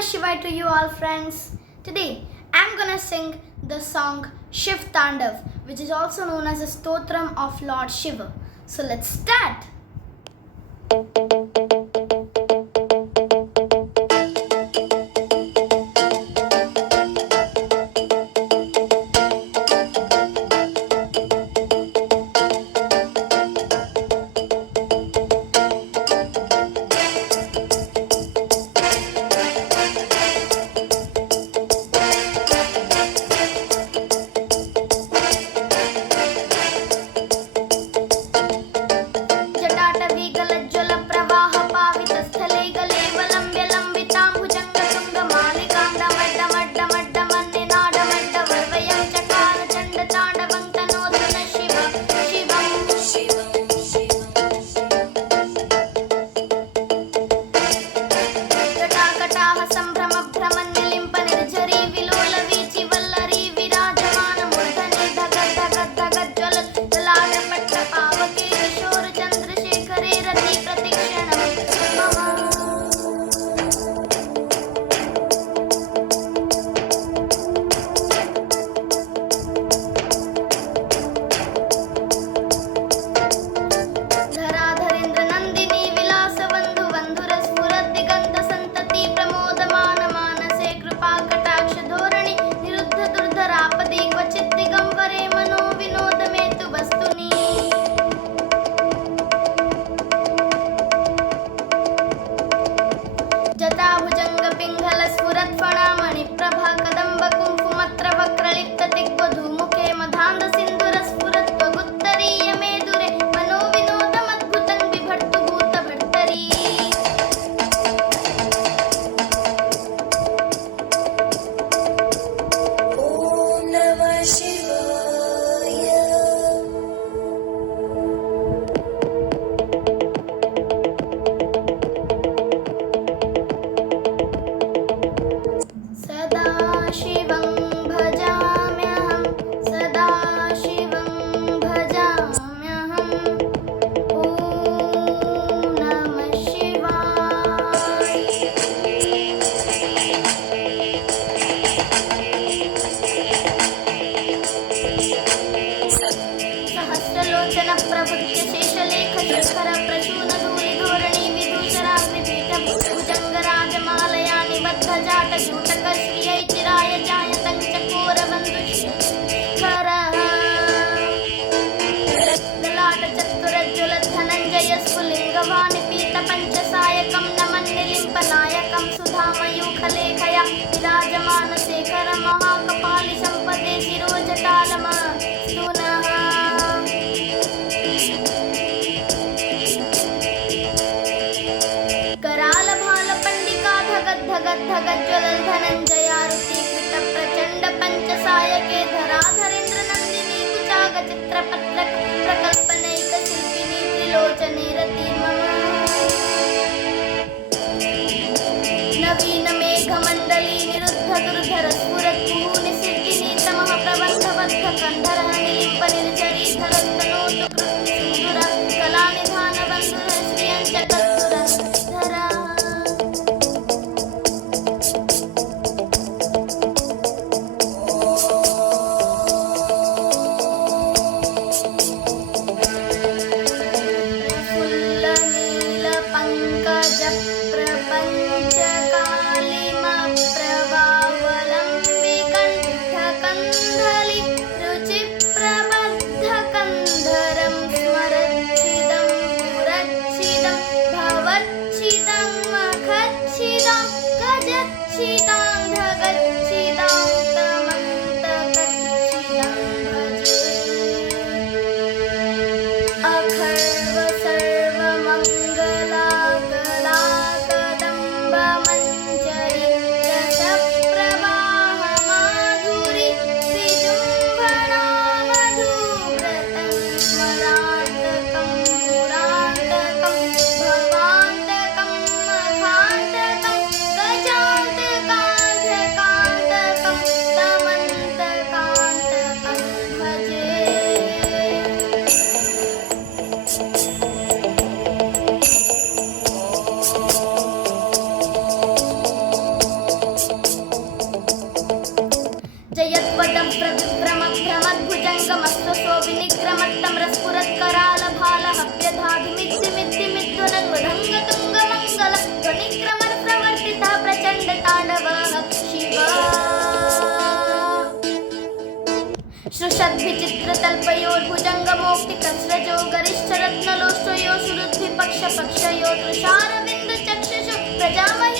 Namah Shivaya to you all friends. Today I'm gonna sing the song Shiv Tandav, which is also known as a Stotram of Lord Shiva. So let's start. पीतपञ्चसायकं नमन्निलिम्पनायकं सुधामयूखलेखया विराजमानशेखर महाकपालि सम्पदे शिरोजटालमस्तुनः करालभालपण्डिका धगद्धगद्धगज्ज्वलल् धनञ्जयारुतीकृत प्रचण्ड पञ्चसायके धराधरेन्द्रनन्दिनी कुचागचित्रपत्रक प्रकल्पनैक शिल्पिनी त्रिलोचने रति मम नवीन मेघमण्डली निरुद्ध दुर्धर स्फुरत्कुहु निसिद्धिनी तमः प्रबन्धबद्ध कन्धरः निलिम्प निर्झरीधरस्तनोतु कृत्सिन्धुर कलानिधानबन्धुर श्रियञ्च कस्तुरधरा क्रमत्तं रस्फुरत्करालभालहव्यधाधिमिद्धिमिद्धिमिद्ध्वनङ्गढङ्गतुङ्गमङ्गल ध्वनिक्रमप्रवर्तितः प्रचण्डताण्डवः शिव श्रुषद्भिचित्रतल्पयोर्भुजङ्गमौक्तिकस्रजो गरिष्ठरत्नलोष्टयो सुहृद्भिपक्षपक्षयो दृशारविन्दचक्षुषु प्रजामहि